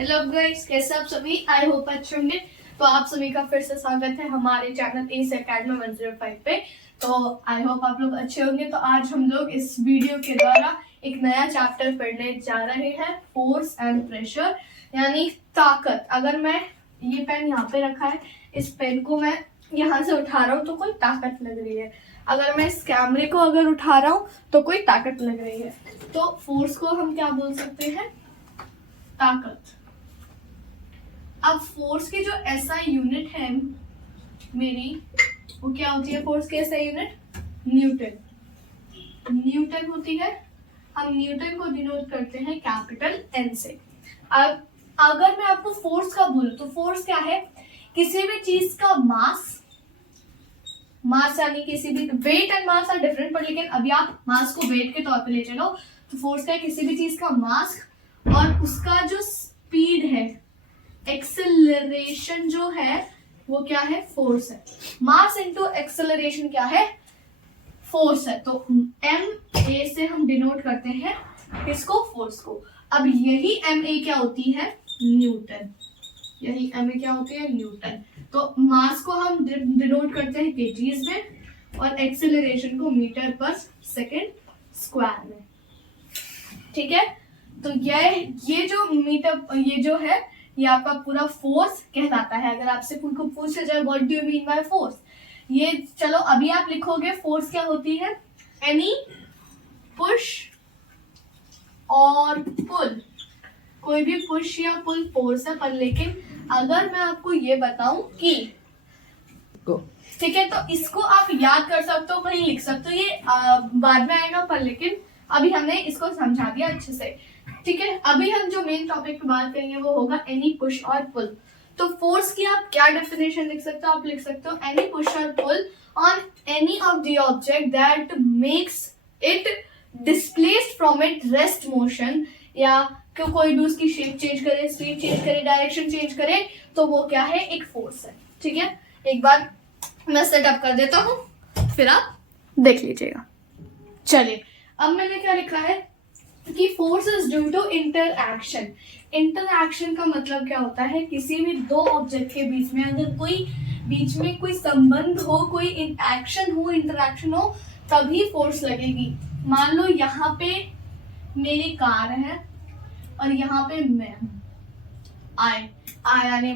Hello guys, कैसे आप सभी? आई होप अच्छे होंगे। तो आप सभी का फिर से स्वागत है हमारे चैनल एस एकेडमी 105 पे। तो आई होप आप लोग अच्छे होंगे। तो आज हम लोग इस वीडियो के द्वारा एक नया चैप्टर पढ़ने जा रहे हैं, फोर्स एंड प्रेशर, यानी ताकत। अगर मैं ये पेन यहाँ पे रखा है, इस पेन को मैं यहाँ से उठा रहा हूँ तो कोई ताकत लग रही है। अगर मैं इस कैमरे को अगर उठा रहा हूँ तो कोई ताकत लग रही है। तो फोर्स को हम क्या बोल सकते हैं? ताकत। अब फोर्स की जो एसआई यूनिट है मेरी, वो क्या होती है? फोर्स की एसआई यूनिट न्यूटन होती है। हम न्यूटन को डिनोट करते हैं कैपिटल एन से। अब अगर मैं आपको फोर्स का बोलूं तो फोर्स क्या है? किसी भी चीज का मास यानी किसी भी weight and mass are different, पर लेकिन अभी आप मास को वेट के तौर पे ले चलो तो फोर्स क्या है? किसी भी चीज का मास और उसका जो स्पीड है, एक्सेलरेशन जो है, वो क्या है? फोर्स है। मास इनटू एक्सेलरेशन क्या है? फोर्स है। तो एम ए से हम डिनोट करते हैं किसको? फोर्स को। अब यही एम ए क्या होती है? न्यूटन। यही एम ए क्या होती है? न्यूटन। तो मास को हम डिनोट करते हैं केजीज में और एक्सेलरेशन को मीटर पर सेकेंड स्क्वायर में। ठीक है। तो ये जो मीटर, ये जो है, ये आपका पूरा फोर्स कहलाता है। अगर आपसे को पूछा जाए what do you mean by force, ये चलो अभी आप लिखोगे फोर्स क्या होती है? एनी पुश और पुल। कोई भी पुश या पुल फोर्स है। पर लेकिन अगर मैं आपको ये बताऊं कि, ठीक है, तो इसको आप याद कर सकते हो, कहीं लिख सकते हो, ये बाद में आएगा, पर लेकिन अभी हमने इसको समझा दिया अच्छे से। ठीक है, अभी हम जो मेन टॉपिक पे बात करेंगे वो होगा एनी पुश और पुल। तो फोर्स की आप क्या डेफिनेशन लिख सकते हो? आप लिख सकते हो एनी पुश और pull on any of the object that makes it displaced from it rest motion, या कोई भी उसकी शेप चेंज करे, स्पीड चेंज करे, डायरेक्शन चेंज करे, तो वो क्या है? एक फोर्स है। ठीक है, एक बार मैं सेटअप कर देता हूं, फिर आप देख लीजिएगा। चलिए, अब मैंने क्या लिखा है कि force is due to interaction. Interaction का मतलब क्या होता है? किसी भी दो ऑब्जेक्ट के बीच में अगर बीच में कोई संबंध हो, कोई एक्शन हो, इंटरएक्शन हो, तभी फोर्स लगेगी। मान लो यहाँ पे मेरी कार है और यहाँ पे मैं हूँ, यानी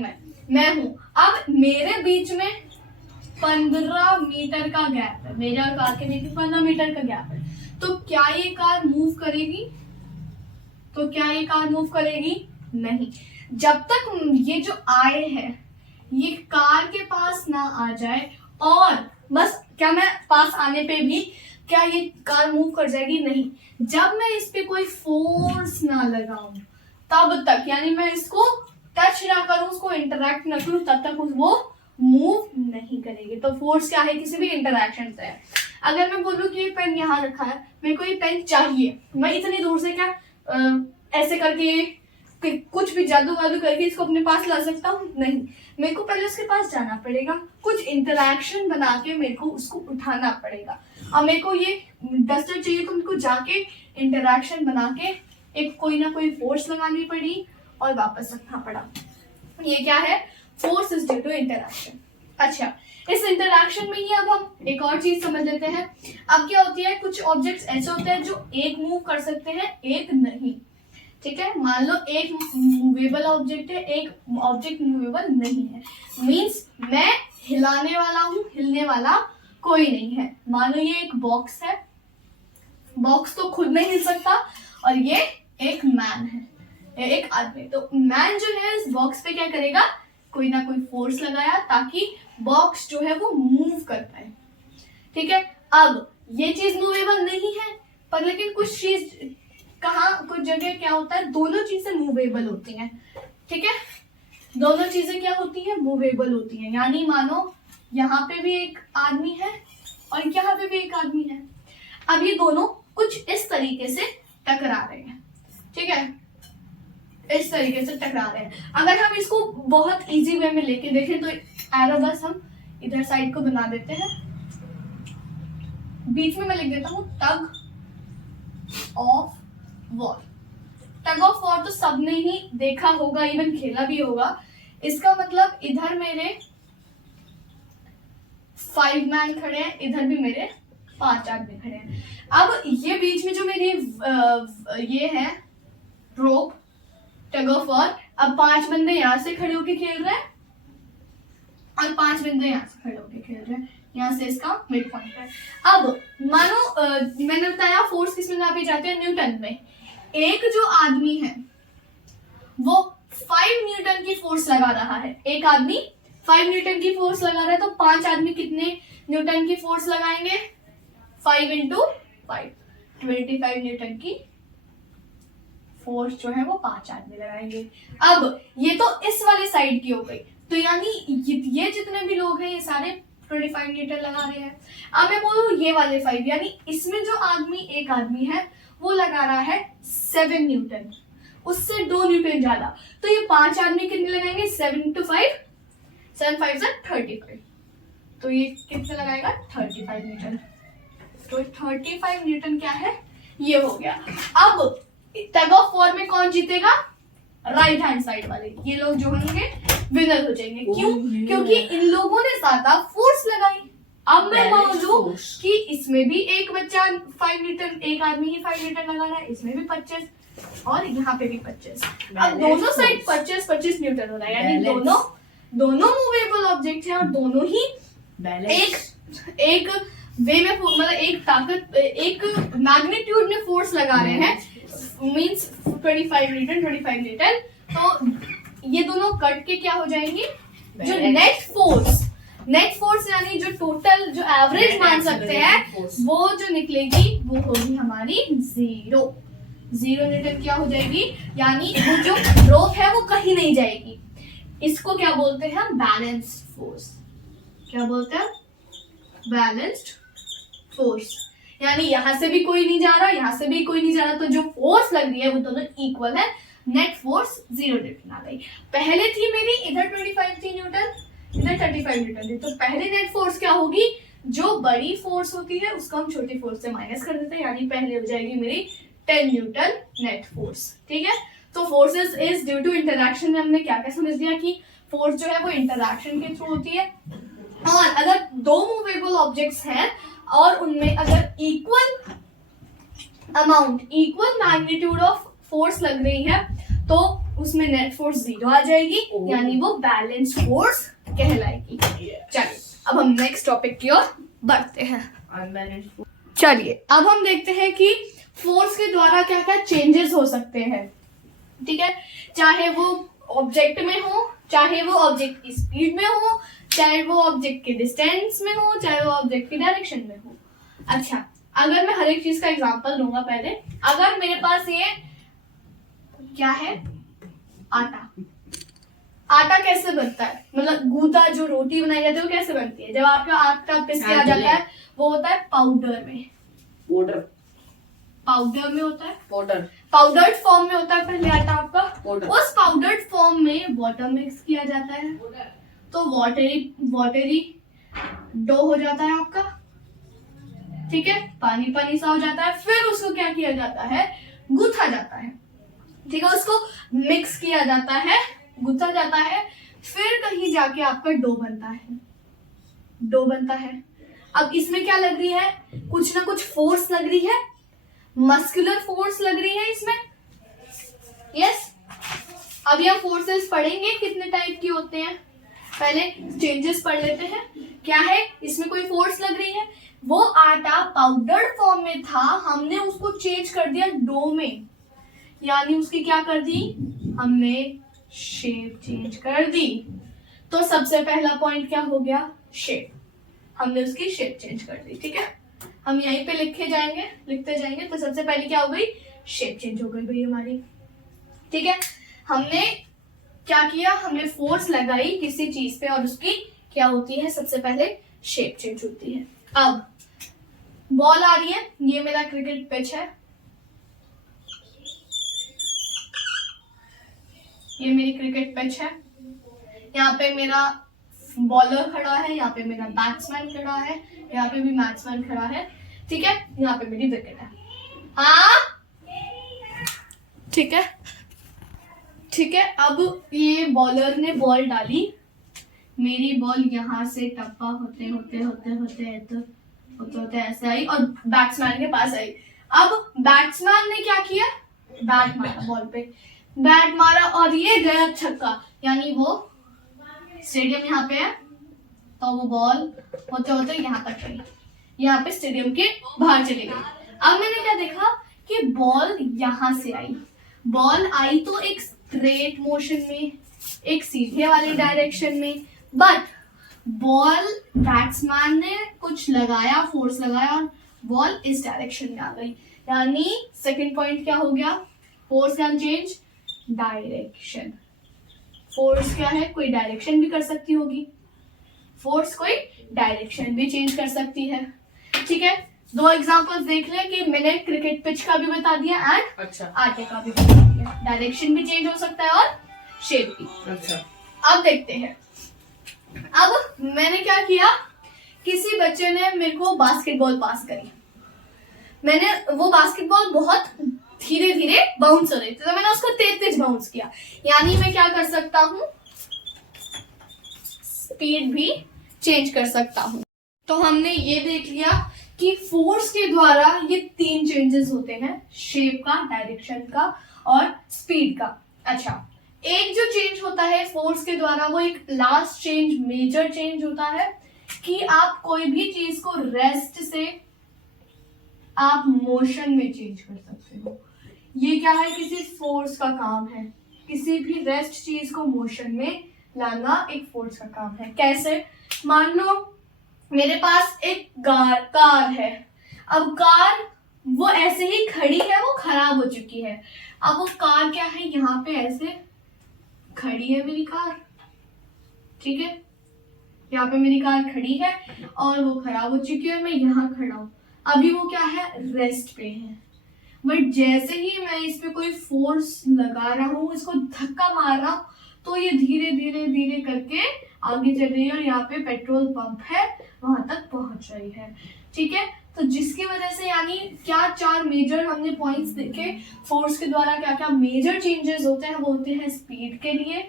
मैं हूँ। अब मेरे बीच में 15 मीटर का गैप है, मेरे और कार के बीच में 15 मीटर का गैप है। तो क्या ये कार मूव करेगी? नहीं। जब तक ये जो आए है ये कार के पास ना आ जाए, और बस क्या मैं पास आने पे भी क्या ये कार मूव कर जाएगी? नहीं। जब मैं इस पे कोई फोर्स ना लगाऊं तब तक, यानी मैं इसको टच ना करूं, उसको इंटरैक्ट ना करूं, तब तक वो मूव नहीं करेगी। तो फोर्स क्या है? किसी भी इंटरैक्शन से है। अगर मैं बोलूं कि ये पेन यहाँ रखा है, मेरे को ये पेन चाहिए, मैं इतनी दूर से क्या ऐसे करके कुछ भी जादू वादू करके इसको अपने पास ला सकता हूँ? नहीं, मेरे को पहले उसके पास जाना पड़ेगा, कुछ इंटरैक्शन बना के मेरे को उसको उठाना पड़ेगा। अब मेरे को ये डस्टर चाहिए तो उनको जाके इंटरैक्शन बना के एक कोई ना कोई फोर्स लगानी पड़ी और वापस रखना पड़ा। ये क्या है? Force is due to interaction. अच्छा, इस इंटरैक्शन में ही अब हम एक और चीज समझ लेते हैं। अब क्या होती है? कुछ ऑब्जेक्ट्स ऐसे होते हैं जो एक मूव कर सकते हैं, एक नहीं। ठीक है, मान लो एक मूवेबल ऑब्जेक्ट है, एक ऑब्जेक्ट मूवेबल नहीं है। मींस मैं हिलाने वाला हूँ, हिलने वाला कोई नहीं है। मान लो ये एक बॉक्स है, बॉक्स तो खुद नहीं हिल सकता, और ये एक मैन है, एक आदमी। तो मैन जो है इस बॉक्स पे क्या करेगा? कोई ना कोई फोर्स लगाया ताकि बॉक्स जो है वो मूव कर पाए। ठीक है, अब ये चीज मूवेबल नहीं है, पर लेकिन कुछ चीज कुछ जगह क्या होता है? दोनों चीजें मूवेबल होती हैं। ठीक है, दोनों चीजें क्या होती हैं? मूवेबल होती हैं। यानी मानो यहाँ पे भी एक आदमी है और यहाँ पे भी एक आदमी है। अब ये दोनों कुछ इस तरीके से टकरा रहे हैं। ठीक है, इस तरीके से टकरा रहे हैं। अगर हम इसको बहुत इजी वे में लेके देखें तो एरो बस हम इधर साइड को बना देते हैं, बीच में मैं लिख देता हूं tug of war. Tug of war तो सबने ही देखा होगा, इवन खेला भी होगा। इसका मतलब इधर मेरे 5 मैन खड़े हैं, इधर भी मेरे 5 आदमी खड़े हैं। अब ये बीच में जो मेरी ये है रोप टग ऑफ वॉर, अब 5 बंदे यहाँ से खड़े होके खेल रहे हैं और 5 बंदे यहाँ से खड़े होके खेल रहे हैं, यहाँ से इसका मिड पॉइंट है। अब मानो मैंने बताया फोर्स किस में नापे जाते हैं, न्यूटन में। एक जो आदमी है वो 5 न्यूटन की फोर्स लगा रहा है, एक आदमी 5 न्यूटन की फोर्स लगा रहा है, तो 5 आदमी कितने न्यूटन की फोर्स लगाएंगे? 5 इंटू 5, 25 न्यूटन की फोर्स जो है वो 5 आदमी लगाएंगे। अब ये तो इस वाले साइड की हो गई, तो यानी ये जितने भी लोग हैं ये सारे 25 न्यूटन लगा रहे हैं। अब मैं बोलूं ये वाले 5, यानी इसमें जो एक आदमी है वो लगा रहा है 7 न्यूटन, उससे 2 न्यूटन ज्यादा, तो ये 5 आदमी कितने लगाएंगे? 7 इंटू 5, 7 5 से 35, तो ये कितने लगाएगा? 35 न्यूटन। तो 35 न्यूटन क्या है? ये हो गया। अब टग ऑफ वॉर में कौन जीतेगा? राइट हैंड साइड वाले, ये लोग जो होंगे विनर हो जाएंगे। क्यों? क्योंकि इन लोगों ने ज्यादा फोर्स लगाई। अब मैं बोलूं कि इसमें भी एक बच्चा 5 न्यूटन, एक आदमी ही 5 न्यूटन लगा रहा है, इसमें भी 25 और यहाँ पे भी 25। अब दोनों साइड 25-25 न्यूटन हो रहा है, यानी दोनों मूवेबल ऑब्जेक्ट है और दोनों ही एक वे में मतलब एक ताकत, एक मैग्नीट्यूड में फोर्स लगा रहे हैं, मींस 25 न्यूटन। तो ये दोनों कट के क्या हो जाएंगी? जो नेट फोर्स यानी जो टोटल जो एवरेज मान सकते हैं वो जो निकलेगी वो होगी हमारी 0 न्यूटन क्या हो जाएगी? यानी वो जो रोप है वो कहीं नहीं जाएगी। इसको क्या बोलते हैं? Balanced force. क्या बोलते हैं? Balanced force. यानी यहां से भी कोई नहीं जा रहा, यहां से भी कोई नहीं जा रहा, तो जो फोर्स लग रही है वो दोनों इक्वल है। नेट फोर्स 0 न्यूटन आ गई। पहले थी मेरी इधर 25 थी न्यूटन, इधर 35 न्यूटन थी, तो पहले नेट फोर्स क्या होगी? जो बड़ी फोर्स होती है उसको हम छोटी फोर्स से माइनस कर देते हैं, यानी पहले हो जाएगी मेरी 10 न्यूटन नेट फोर्स। ठीक है, तो forces is due to interaction में हमने क्या क्या समझ लिया कि फोर्स जो है वो इंटरैक्शन के थ्रू होती है। और अगर 2 मूवेबल ऑब्जेक्ट्स हैं और उनमें अगर equal amount, equal magnitude of force लग रही है तो उसमें नेट फोर्स 0 आ जाएगी, यानी वो बैलेंस फोर्स कहलाएगी। चलिए अब हम नेक्स्ट टॉपिक की ओर बढ़ते हैं। चलिए अब हम देखते हैं कि फोर्स के द्वारा क्या क्या चेंजेस हो सकते हैं। ठीक है, चाहे वो ऑब्जेक्ट में हो, चाहे वो ऑब्जेक्ट की स्पीड में हो, चाहे वो ऑब्जेक्ट के डिस्टेंस में हो, चाहे वो ऑब्जेक्ट की डायरेक्शन में हो। अच्छा, अगर मैं हर एक चीज का एग्जांपल दूंगा पहले। अगर मेरे पास ये क्या है? आटा कैसे बनता है? मतलब गूदा जो रोटी बनाई जाती है वो कैसे बनती है? जब आपका आटा पिस के आ जाता है वो होता है पाउडर में, पाउडर में होता है, पाउडर्ड फॉर्म में होता है पहले आटा आपका। उस पाउडर्ड फॉर्म में वाटर मिक्स किया जाता है तो वाटरी डो हो जाता है आपका। ठीक है, पानी पानी सा हो जाता है, फिर उसको क्या किया जाता है? गूथा जाता है। ठीक है, उसको मिक्स किया जाता है, गूथा जाता है, फिर कहीं जाके आपका डो बनता है। अब इसमें क्या लग रही है? कुछ ना कुछ फोर्स लग रही है, मस्कुलर फोर्स लग रही है इसमें। यस, अभी हम फोर्सेस पढ़ेंगे कितने टाइप की होते हैं। पहले चेंजेस पढ़ लेते हैं। क्या है? इसमें कोई फोर्स लग रही है, वो आटा पाउडर फॉर्म में था, हमने उसको चेंज कर दिया डो में, यानी उसकी क्या कर दी? हमने शेप चेंज कर दी। तो सबसे पहला पॉइंट क्या हो गया? शेप। हमने उसकी शेप चेंज कर दी। ठीक है, हम यहीं पे लिखते जाएंगे। तो सबसे पहले क्या हो गई? शेप चेंज हो गई भाई हमारी। ठीक है, हमने क्या किया? हमने फोर्स लगाई किसी चीज पे और उसकी क्या होती है? सबसे पहले शेप चेंज होती है। अब बॉल आ रही है, ये मेरा क्रिकेट पिच है, ये मेरी क्रिकेट पिच है। यहाँ पे मेरा बॉलर खड़ा है, यहाँ पे मेरा बैट्समैन खड़ा है, यहाँ पे भी बैट्समैन खड़ा है। ठीक है, यहाँ पे मेरी विकेट है। हाँ, ठीक है, ठीक है। अब ये बॉलर ने बॉल डाली, मेरी बॉल यहाँ से टप्पा होते होते होते होते होते होते ऐसे आई और बैट्समैन के पास आई। अब बैट्समैन ने क्या किया, बैट मारा बॉल पे, बैट मारा और ये गया छक्का, यानी वो स्टेडियम यहाँ पे है तो वो बॉल होते होते यहाँ तक गई, यहाँ पे स्टेडियम के बाहर चली गई। अब मैंने क्या देखा कि बॉल यहाँ से आई, बॉल आई तो एक स्ट्रेट मोशन में, एक सीधे वाली डायरेक्शन में, बट बॉल बैट्समैन ने कुछ लगाया, फोर्स लगाया और बॉल इस डायरेक्शन में आ गई। यानी सेकंड पॉइंट क्या हो गया, force can change direction. Force क्या है, कोई डायरेक्शन भी कर सकती होगी, फोर्स कोई डायरेक्शन भी चेंज कर सकती है। ठीक है, दो एग्जांपल्स देख लें कि मैंने क्रिकेट पिच का भी बता दिया एंड आटे का भी बता दिया। डायरेक्शन भी चेंज हो सकता है और शेप भी। अब देखते हैं, अब मैंने क्या किया, किसी बच्चे ने मेरे को बास्केटबॉल पास करी, मैंने वो बास्केटबॉल बहुत धीरे धीरे बाउंस हो रही थी तो मैंने उसको तेज तेज बाउंस किया, यानी मैं क्या कर सकता हूँ, स्पीड भी चेंज कर सकता हूँ। तो हमने ये देख लिया कि फोर्स के द्वारा ये तीन चेंजेस होते हैं, शेप का, डायरेक्शन का और स्पीड का। अच्छा, एक जो चेंज होता है फोर्स के द्वारा वो एक लास्ट चेंज, मेजर चेंज होता है कि आप कोई भी चीज को रेस्ट से आप मोशन में चेंज कर सकते हो। ये क्या है, किसी फोर्स का काम है, किसी भी रेस्ट चीज को मोशन में लाना एक फोर्स का काम है। कैसे, मान लो मेरे पास एक कार है, अब कार वो ऐसे ही खड़ी है, वो खराब हो चुकी है। अब वो कार क्या है, यहाँ पे ऐसे खड़ी है मेरी कार, ठीक है, यहाँ पे मेरी कार खड़ी है और वो खराब हो चुकी है, मैं यहाँ खड़ा हूँ, अभी वो क्या है, रेस्ट पे है। बट जैसे ही मैं इस पे कोई फोर्स लगा रहा हूँ, इसको धक्का मार रहा हूँ, तो ये धीरे धीरे धीरे करके आगे चल रही है और यहाँ पे पेट्रोल पंप है, वहां तक पहुंच रही है। ठीक है, तो जिसकी वजह से, यानी क्या चार मेजर हमने पॉइंट्स देखे फोर्स के द्वारा क्या क्या मेजर चेंजेस होते हैं, वो होते हैं स्पीड के लिए,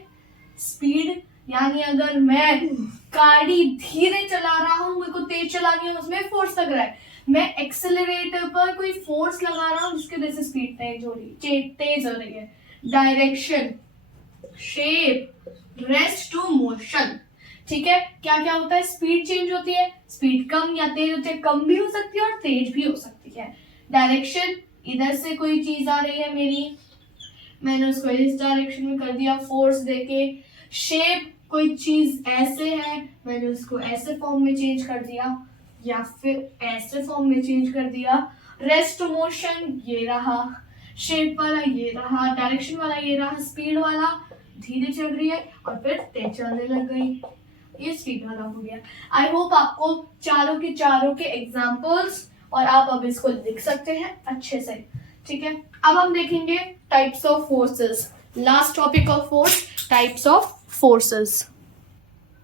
स्पीड यानी अगर मैं गाड़ी धीरे चला रहा हूँ, मेरे को तेज चलानी है, उसमें फोर्स लग रहा है, मैं एक्सेलरेटर पर कोई फोर्स लगा रहा हूँ जिसकी वजह से स्पीड तेज हो रही है। Direction, shape, rest to motion. ठीक है, क्या क्या होता है, स्पीड चेंज होती है, स्पीड कम या तेज होती है, कम भी हो सकती है और तेज भी हो सकती है। डायरेक्शन, इधर से कोई चीज आ रही है मेरी, मैंने उसको इस डायरेक्शन में कर दिया फोर्स देके। शेप, कोई चीज ऐसे है, मैंने उसको ऐसे फॉर्म में चेंज कर दिया या फिर ऐसे फॉर्म में चेंज कर दिया। रेस्ट टू मोशन, ये रहा, शेप वाला ये रहा, डायरेक्शन वाला ये रहा, स्पीड वाला धीरे चल रही है और फिर तेज चलने लग गई, ये स्पीड वाला हो गया। आई होप आपको चारों के एग्जांपल्स और आप अब इसको लिख सकते हैं अच्छे से। ठीक है, अब हम देखेंगे types of forces, last topic of force, types of forces.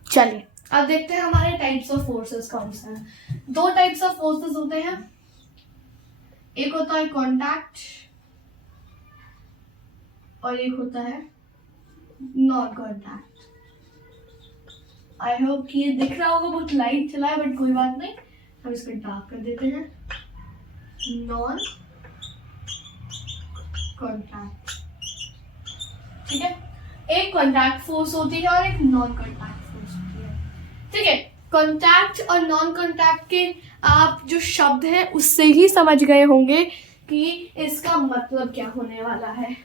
चलिए अब देखते हैं हमारे टाइप्स ऑफ फोर्सेस कौन से हैं। दो टाइप्स ऑफ फोर्सेस होते हैं, एक होता है कॉन्टैक्ट और एक होता है नॉन कॉन्टैक्ट। आई होप कि ये दिख रहा होगा, बहुत लाइट चला है बट कोई बात नहीं, हम इसको डार्क कर देते हैं। नॉन कॉन्टैक्ट, ठीक है, एक कॉन्टैक्ट फोर्स होती है और एक नॉन कॉन्टैक्ट फोर्स होती है। ठीक है, कॉन्टैक्ट और नॉन कॉन्टैक्ट के आप जो शब्द है उससे ही समझ गए होंगे कि इसका मतलब क्या होने वाला है।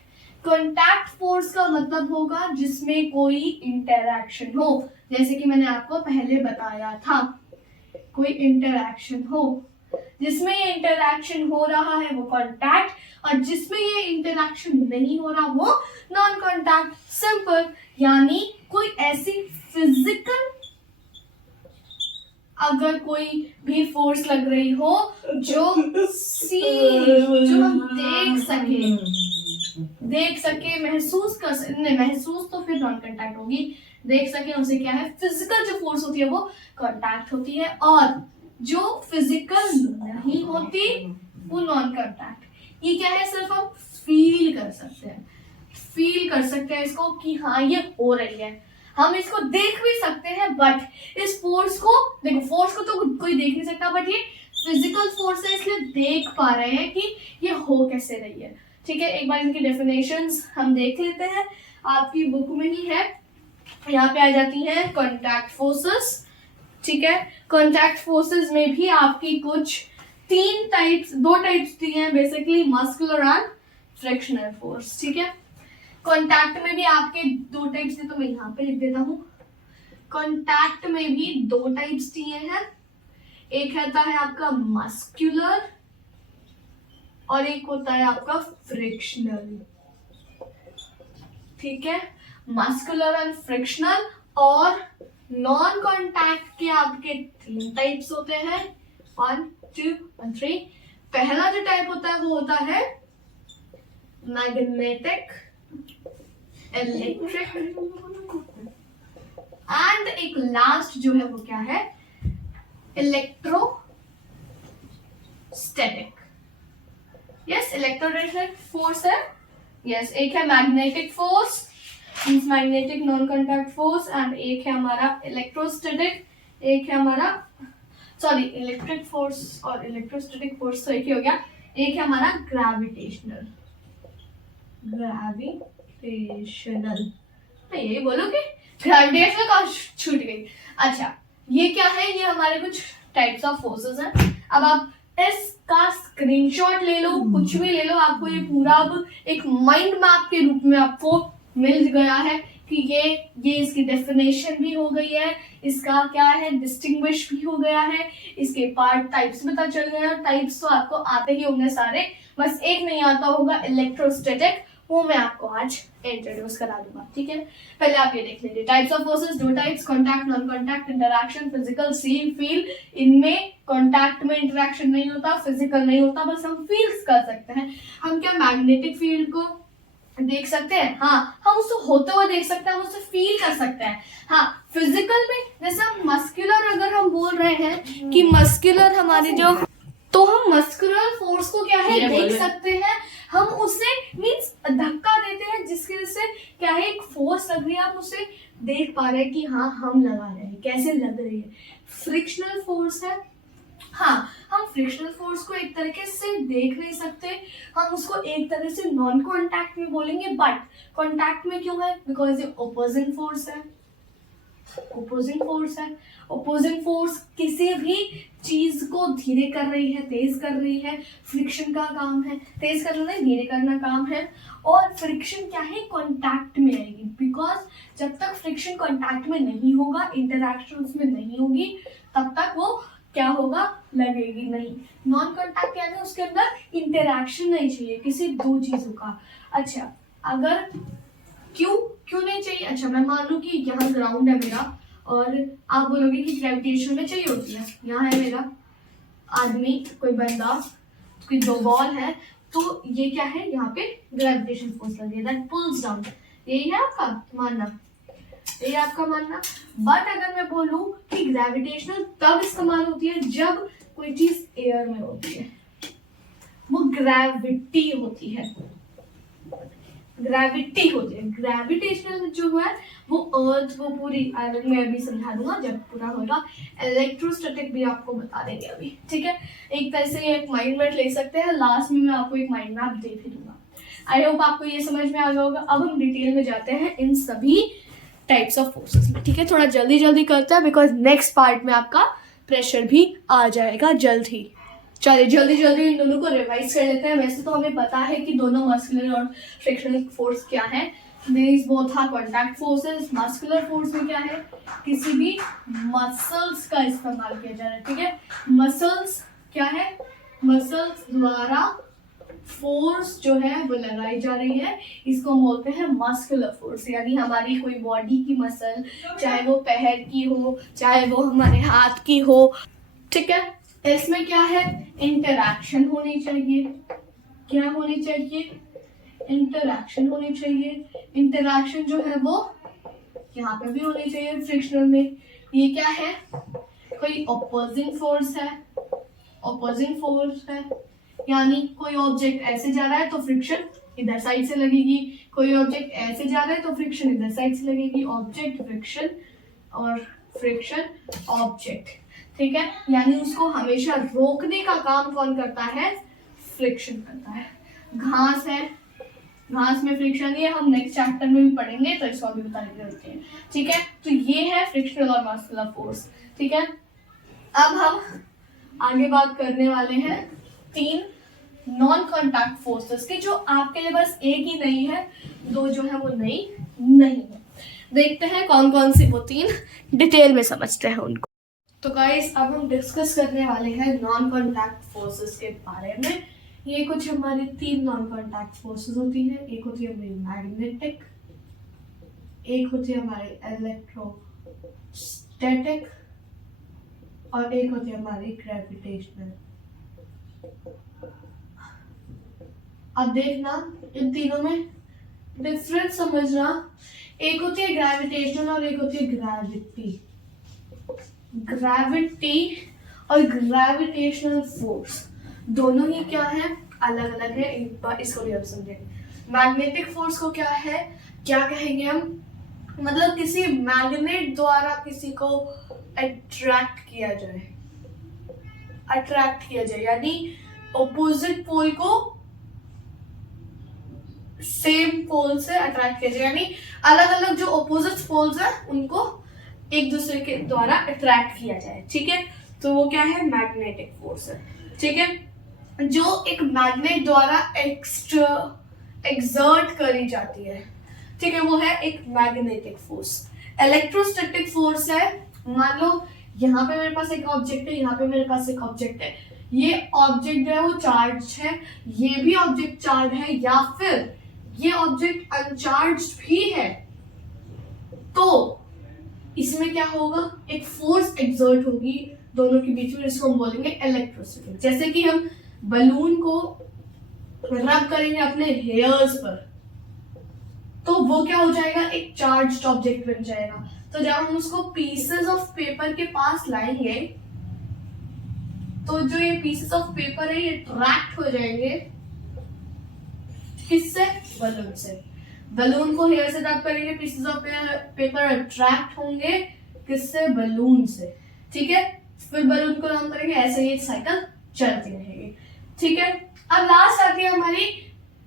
कॉन्टैक्ट फोर्स का मतलब होगा जिसमें कोई इंटरैक्शन हो, जैसे कि मैंने आपको पहले बताया था, कोई इंटरैक्शन हो, जिसमें ये इंटरैक्शन हो रहा है वो कॉन्टैक्ट, और जिसमें ये इंटरैक्शन नहीं हो रहा वो नॉन कॉन्टैक्ट। सिंपल, यानी कोई ऐसी फिजिकल अगर कोई भी फोर्स लग रही हो जो हम देख सके, महसूस कर सके, नहीं महसूस तो फिर नॉन कॉन्टैक्ट होगी, देख सके उसे क्या है, फिजिकल जो फोर्स होती है वो कॉन्टैक्ट होती है, और जो फिजिकल नहीं होती वो नॉन कॉन्टैक्ट। ये क्या है, सिर्फ हम फील कर सकते हैं, फील कर सकते हैं इसको कि हाँ ये हो रही है। हम इसको देख भी सकते हैं, बट इस फोर्स को देखो, फोर्स को तो कोई देख नहीं सकता, बट ये फिजिकल फोर्स है, इसलिए देख पा रहे हैं कि ये हो कैसे रही है। ठीक है, एक बार इनकी डेफिनेशंस हम देख लेते हैं, आपकी बुक में ही है, यहाँ पे आ जाती है कॉन्टैक्ट फोर्सेस। ठीक है, कॉन्टैक्ट फोर्सेस में भी आपकी कुछ दो टाइप्स दिए हैं basically, muscular and frictional force. ठीक है, कॉन्टैक्ट में भी आपके दो टाइप्स दिए, तो मैं यहाँ पे लिख देता हूँ। कॉन्टैक्ट में भी दो टाइप्स दिए हैं, एक रहता है आपका मस्कुलर और एक होता है आपका फ्रिक्शनल। ठीक है, मस्कुलर एंड फ्रिक्शनल। और नॉन कॉन्टैक्ट के आपके 3 टाइप्स होते हैं, 1, 2 and 3। पहला जो टाइप होता है वो होता है मैग्नेटिक, इलेक्ट्रिक, एंड एक लास्ट जो है वो क्या है, इलेक्ट्रोस्टैटिक। यस, इलेक्ट्रोस्टैटिक फोर्स है। यस, एक है magnetic force, means magnetic non contact force, and एक है हमारा इलेक्ट्रोस्टैटिक, एक है हमारा सॉरी इलेक्ट्रिक फोर्स और इलेक्ट्रोस्टैटिक फोर्स तो एक ही हो गया, एक है हमारा ग्रेविटेशनल। मैं यही बोलूंगी, ग्रेविटेशनल का छूट गई। अच्छा, ये क्या है, ये हमारे कुछ टाइप्स ऑफ फोर्सेस हैं। अब आप इसका स्क्रीनशॉट ले लो, कुछ भी ले लो, आपको ये पूरा अब एक माइंड मैप के रूप में आपको मिल गया है कि ये इसकी डेफिनेशन भी हो गई है, इसका क्या है डिस्टिंग्विश भी हो गया है, इसके पार्ट टाइप्स पता चल गए हैं। टाइप्स तो आपको आते ही होंगे सारे, बस एक नहीं आता होगा इलेक्ट्रोस्टैटिक, वो मैं आपको आज इंट्रोड्यूस करा दूंगा। ठीक है, पहले आप ये देख लीजिए, टाइप्स ऑफ फोर्सेस दो types, contact, non contact, interaction, physical, see, feel. इनमें कॉन्टैक्ट में इंटरैक्शन नहीं होता, फिजिकल नहीं होता, बस हम फील्स कर सकते हैं। हम क्या मैग्नेटिक फील्ड को देख सकते हैं? हाँ, हम उसको होते हुए देख सकते हैं, हम उसको फील कर सकते हैं। हाँ, फिजिकल में जैसे हम मस्कुलर, अगर हम बोल रहे हैं कि मस्कुलर हमारी जो, तो हम मस्कुलर फोर्स को क्या है देख सकते हैं, हम उसे मींस धक्का देते हैं जिसकी वजह से क्या है एक फोर्स लग रही है, आप उसे देख पा रहे हैं कि हाँ हम लगा रहे हैं, कैसे लग रही है। फ्रिक्शनल फोर्स है, हाँ हम फ्रिक्शनल फोर्स को एक तरीके से देख नहीं सकते, हम उसको एक तरह से नॉन कॉन्टैक्ट में बोलेंगे, बट कॉन्टैक्ट में क्यों है, बिकॉज ये ओपोजिंग फोर्स है। ओपोजिंग फोर्स है, ओपोजिंग फोर्स किसी भी चीज को धीरे कर रही है, तेज कर रही है, फ्रिक्शन का काम है, तेज करना नहीं धीरे करना काम है। और फ्रिक्शन क्या है, कांटेक्ट में आएगी, बिकॉज जब तक फ्रिक्शन कांटेक्ट में नहीं होगा, इंटरैक्शन उसमें नहीं होगी, तब तक वो क्या होगा, लगेगी नहीं। नॉन कांटेक्ट क्या है, उसके अंदर इंटरैक्शन नहीं चाहिए किसी दो चीजों का। अच्छा, अगर क्यों नहीं चाहिए, अच्छा मैं मान लूं कि यहाँ ग्राउंड है मेरा, और आप बोलोगे कि ग्रेविटेशन में चाहिए होती है, यहाँ है मेरा आदमी, कोई बंदा, कोई दो बॉल है, तो ये क्या है, यहाँ पे ग्रेविटेशन फोर्स लगी है, दैट पुल्स डाउन। यही है आपका मानना, यही आपका मानना। बट अगर मैं बोलूं कि ग्रेविटेशनल तब इस्तेमाल होती है जब कोई चीज एयर में होती है, वो ग्रेविटी होती है, ग्रेविटी होती है। ग्रेविटेशनल जो है वो अर्थ, वो पूरी आयरन में अभी समझा दूंगा जब पूरा होगा। इलेक्ट्रोस्टैटिक भी आपको बता देंगे अभी, ठीक है। एक तरह से एक माइंड मैप ले सकते हैं, लास्ट में मैं आपको एक माइंड मैप दे भी दूंगा। आई होप आपको ये समझ में आ गया होगा। अब हम डिटेल में जाते हैं इन सभी टाइप्स ऑफ फोर्सेस में, ठीक है। थोड़ा जल्दी जल्दी करते हैं बिकॉज नेक्स्ट पार्ट में आपका प्रेशर भी आ जाएगा जल्द ही। चलिए जल्दी जल्दी इन दोनों को रिवाइज कर लेते हैं। वैसे तो हमें पता है कि दोनों मस्कुलर और फ्रिक्शनल फोर्स क्या है, these both are contact forces. Muscular force में क्या है, किसी भी मसल्स का इस्तेमाल किया जा रहा है, ठीक है। मसल्स क्या है, मसल्स द्वारा फोर्स जो है वो लगाई जा रही है, इसको बोलते हैं मस्कुलर फोर्स। यानी हमारी कोई बॉडी की मसल, चाहे वो पैर की हो, चाहे वो हमारे हाथ की हो, ठीक है। इसमें क्या है, इंटरैक्शन होनी चाहिए। क्या होनी चाहिए, इंटरैक्शन होनी चाहिए। इंटरैक्शन जो है वो यहाँ पे भी होनी चाहिए फ्रिक्शनल में। ये क्या है, कोई ऑपोजिंग फोर्स है, ऑपोजिंग फोर्स है, यानी कोई ऑब्जेक्ट ऐसे जा रहा है तो फ्रिक्शन इधर साइड से लगेगी, कोई ऑब्जेक्ट ऐसे जा रहा है तो फ्रिक्शन इधर साइड से लगेगी, ऑब्जेक्ट फ्रिक्शन और फ्रिक्शन ऑब्जेक्ट, ठीक है। यानी उसको हमेशा रोकने का काम कौन करता है, फ्रिक्शन करता है। घास है, घास में फ्रिक्शन है, हम नेक्स्ट चैप्टर में भी पढ़ेंगे तो इसको भी बताने होते हैं, ठीक है। तो ये है फ्रिक्शनल और मस्कुलर फोर्स, ठीक है। अब हम आगे बात करने वाले हैं 3 नॉन कॉन्टैक्ट फोर्सेस की, जो आपके लिए बस एक ही नहीं है, 2 जो है वो नहीं है। देखते हैं कौन कौन सी वो 3, डिटेल में समझते हैं उनको। तो गाइस अब हम डिस्कस करने वाले हैं नॉन कॉन्टैक्ट फोर्सेस के बारे में। ये कुछ हमारी 3 नॉन कॉन्टैक्ट फोर्सेस होती हैं। एक होती है हमारी मैग्नेटिक, एक होती है हमारी इलेक्ट्रोस्टैटिक और एक होती है हमारी ग्रेविटेशनल। अब देखना इन तीनों में डिफरेंस समझना। एक होती है ग्रेविटेशनल और एक होती है ग्रेविटी। ग्रेविटी और ग्रेविटेशनल फोर्स दोनों ही क्या है, अलग अलग है। एक बार इसको भी हम समझेंगे। मैग्नेटिक फोर्स को क्या है, क्या कहेंगे हम, मतलब किसी मैग्नेट द्वारा किसी को अट्रैक्ट किया जाए, यानी ऑपोजिट पोल को सेम पोल से अट्रैक्ट किया जाए, यानी अलग अलग जो ऑपोजिट पोल्स है उनको एक दूसरे के द्वारा अट्रैक्ट किया जाए, ठीक है। तो वो क्या है, मैग्नेटिक फोर्स है, ठीक है। जो एक मैग्नेट द्वारा एक्सर्ट करी जाती है, ठीक है, वो है एक मैग्नेटिक फोर्स। इलेक्ट्रोस्टैटिक फोर्स है, मान लो यहाँ पे मेरे पास एक ऑब्जेक्ट है, यहाँ पे मेरे पास एक ऑब्जेक्ट है, ये ऑब्जेक्ट है वो चार्ज है, ये भी ऑब्जेक्ट चार्ज है, या फिर ये ऑब्जेक्ट अनचार्ज भी है, तो इसमें क्या होगा, एक फोर्स एक्सर्ट होगी दोनों के बीच में, जिसको हम बोलेंगे इलेक्ट्रोस्टैटिक। जैसे कि हम बलून को रब करेंगे अपने हेयर्स पर, तो वो क्या हो जाएगा, एक चार्ज्ड ऑब्जेक्ट बन जाएगा। तो जब हम उसको पीसेस ऑफ पेपर के पास लाएंगे, तो जो ये पीसेस ऑफ पेपर है ये अट्रैक्ट हो जाएंगे, किससे, बलून से। बलून को हेयर से रब करेंगे, पीसेस ऑफ पेपर अट्रैक्ट होंगे, किससे, बलून से, ठीक है। फिर बलून को राउंड करेंगे, ऐसे ही साइकिल चलती रहेगी, ठीक है। अब लास्ट आती है हमारी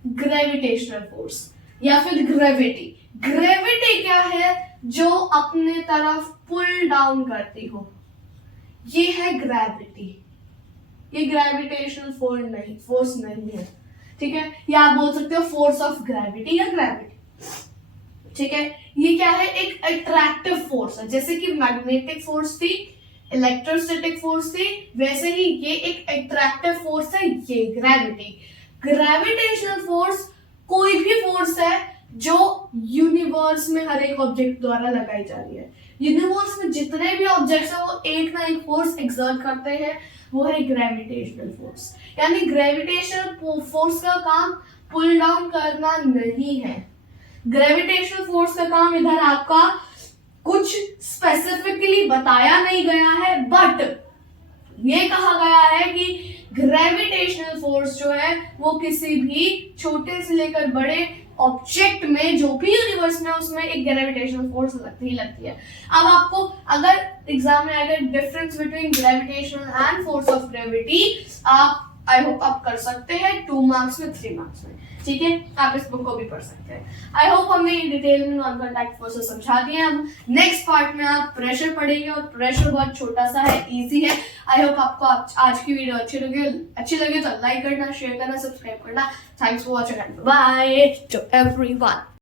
ग्रेविटेशनल फोर्स या फिर ग्रेविटी। ग्रेविटी क्या है, जो अपने तरफ पुल डाउन करती हो, ये है ग्रेविटी। ये ग्रेविटेशनल फोर्स नहीं है, ठीक है। या आप बोल सकते हो फोर्स ऑफ ग्रेविटी या ग्रेविटी, ठीक है। ये क्या है, एक अट्रैक्टिव फोर्स है। जैसे कि मैग्नेटिक फोर्स थी, इलेक्ट्रोस्टैटिक फोर्स थी, वैसे ही ये एक अट्रैक्टिव फोर्स है, ये ग्रेविटी। ग्रेविटेशनल फोर्स कोई भी फोर्स है जो यूनिवर्स में हर एक ऑब्जेक्ट द्वारा लगाई जा रही है। यूनिवर्स में जितने भी ऑब्जेक्ट्स हैं वो एक ना एक फोर्स एक्सर्ट करते हैं, वो है ग्रेविटेशनल फोर्स। यानी ग्रेविटेशनल फोर्स का काम पुल डाउन करना नहीं है। ग्रेविटेशनल फोर्स का काम इधर आपका कुछ स्पेसिफिकली बताया नहीं गया है, बट ये कहा गया है कि ग्रेविटेशनल फोर्स जो है वो किसी भी छोटे से लेकर बड़े ऑब्जेक्ट में, जो भी यूनिवर्स में, उसमें एक ग्रेविटेशनल फोर्स लगती है। अब आपको अगर एग्जाम में अगर difference between gravitational and force of gravity आप आई होप आप कर सकते हैं 2 मार्क्स में, 3 मार्क्स में, ठीक है। आप इस बुक को भी पढ़ सकते हैं। आई होप हमने डिटेल में नॉन कॉन्टैक्ट फोर्सेस समझा दिए। अब नेक्स्ट पार्ट में आप प्रेशर पढ़ेंगे और प्रेशर बहुत छोटा सा है, इजी है। आई होप आपको आज की वीडियो अच्छी लगे तो लाइक करना, शेयर करना, सब्सक्राइब करना। Thanks for watching and by two everyone.